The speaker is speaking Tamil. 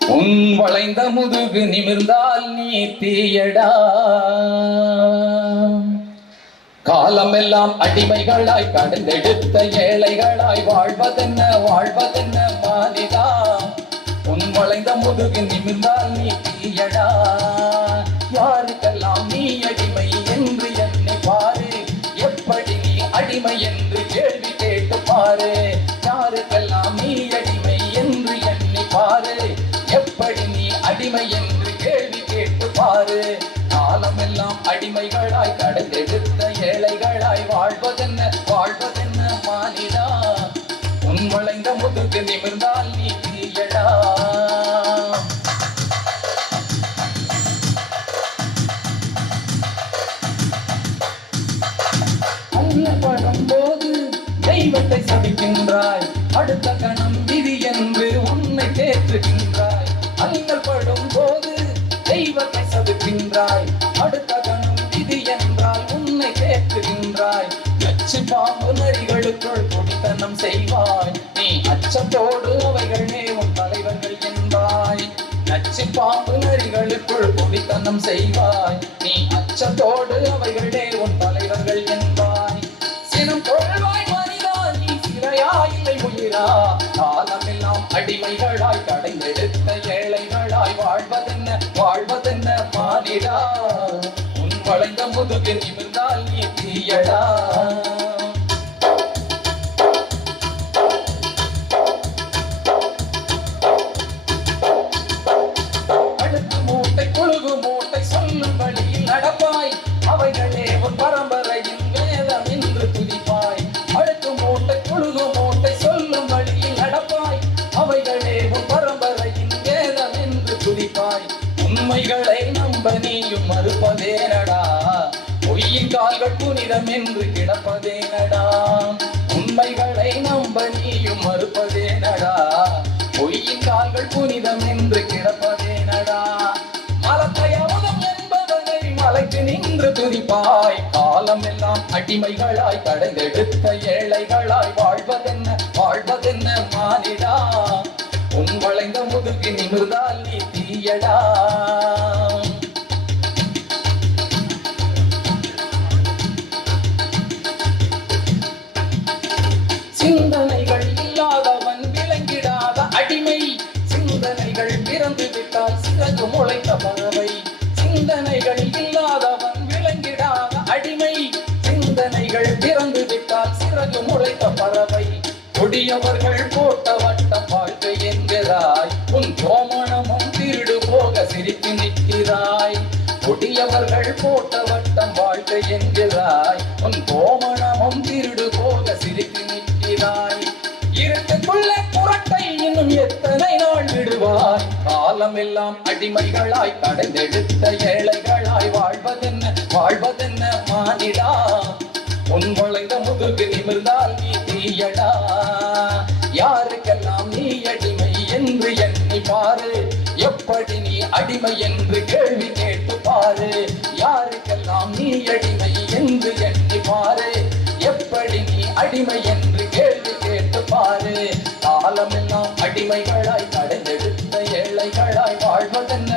உன் வளைந்த முதுகு நிமிர்ந்தால் நீ தீயடா. காலமெல்லாம் அடிமைகளாய் கடந்தெடுத்த ஏழைகளாய் வாழ்வதென்ன வாழ்வதென்ன மானிதா உன் வளைந்த முதுகு நிமிர்ந்தால் நீ தீயடா. யாருக்கெல்லாம் நீ அடிமை என்று என்னை பாரு? எப்படி நீ அடிமை என்று கேள்வி கேட்டு பாரு. அடிமை என்று கேள்வி கேட்டு பாரு காலமெல்லாம் அடிமைகளாய் கடந்தெடுத்த ஏழைகளாய் வாழ்வதென்ன வாழ்வதென்ன மானிடா? உன் வளைந்த முதுக்கு நிமிர்ந்தால் நீ தீயடா. போது தெய்வத்தை சபிக்கின்றாய். அடுத்த கணம் விதி என்று உன்னை தேற்றுகின்றாய். அன்னப்படும் போது தெய்வத்தை சபிக்கின்றாய் அடுத்த கணம் இது என்றால் உன்னை தேற்றுகின்றாய் நச்சு பாம்பு நரிகளுக்குள் குடித்தனம் செய்வாய். நீ அச்சத்தோடு அவைகளே உன் தலைவர்கள் என்பாய். நச்சு பாம்பு நரிகளுக்குள் குடித்தனம் செய்வாய். நீ அச்சத்தோடு அவைகளே உன் வாழ்வதென்ன வாழ்வதென்ன மானிடா உன் வளைந்த முதுகில் இருந்தால் நீ தீயடா? உண்மைகளை நம்ப நீயும் மறுப்பதேனடா. பொய்யின் கால்கள் புனிதம் என்று கிடப்பதேனடா உண்மைகளை நம்ப நீயும் மறுப்பதேனடா. பொய்யின் கால்கள் புனிதம் என்று கிடப்பதேனடா மலத்தை அமுதம் என்பதனை மலைக்கு நின்று துதிப்பாய். காலம் எல்லாம் அடிமைகளாய் கடைந்தெடுத்த ஏழைகளாய் வாழ்வதென்ன வாழ்வதென்ன மானிடா. உன் வளைந்த முதுகு நிமிர்ந்தால் நீ தீயடா. இழந்து விட்டால் சிறகு முளைத்த பறவை சிந்தனைகள் இல்லாதவன் விளங்கிடாத அடிமை. சிந்தனைகள் பிறந்து விட்டால் சிறகு முளைத்த பறவை. கொடியவர்கள் போட்ட வட்டம் வாழ்க்கை என்கிறாய். உன் கோமணமும் திருடு போக சிரித்து நிற்கிறாய். கொடியவர்கள் போட்ட வட்டம் வாழ்க்கை என்கிறாய். உன் கோமணமும் திருடு போக காலமெல்லாம் அடிமைகளாய் கடைந்தெடுத்த ஏழைகளாய் வாழ்வதென்ன வாழ்வதென்ன மானிடா? உன் வளைந்த முதுகு நிமிர்ந்தால் நீ தீயடா. யாருக்கெல்லாம் நீ அடிமை என்று எண்ணி பாரு. எப்படி நீ அடிமை என்று கேள்வி கேட்டு பாரு. யாருக்கெல்லாம் நீ அடிமை என்று எண்ணி பாரு. எப்படி நீ அடிமை என்று கேள்வி கேட்டு பாரு. காலமெல்லாம் அடிமைகள் 뭐 벌벌 뜯는